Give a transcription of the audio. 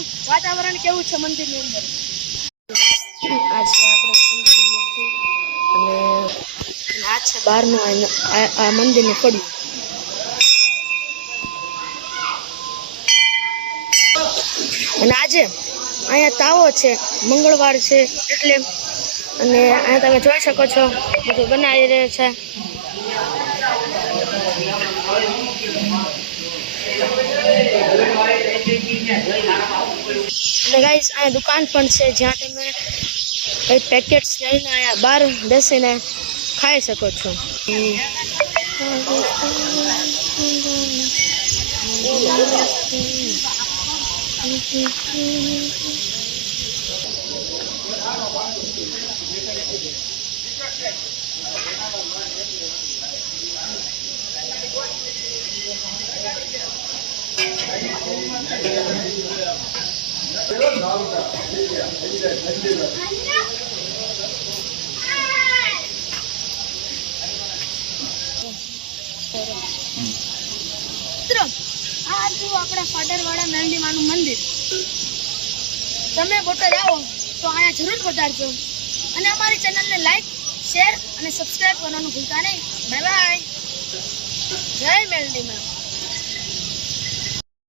મંદિરનું વાતાવરણ કેવું છે મંદિરની અંદર? આ છે આપણે શંકરની મૂર્તિ અને આ છે બહારનું આ મંદિરનું ફળિયું. અને આજે અહીંયા તાવો છે, મંગળવાર છે એટલે, અને અહીંયા તમે જોઈ શકો છો બધું બનાવી રહ્યો છે. અને ગાઈસ અહીંયા દુકાન પણ છે જ્યાં તમે કઈ પેકેટ્સ લઈને અહીંયા બહાર બેસીને ખાઈ શકો છો. આપણા ફાડરવાળા મેલડીમાનું મંદિર. તમે બોટાદ આવો તો અહીંયા જરૂર પધારજો અને અમારી ચેનલને લાઈક, શેર અને સબસ્ક્રાઇબ કરવાનું ભૂલતા નહીં. Bye bye. જય મેલડીમાં.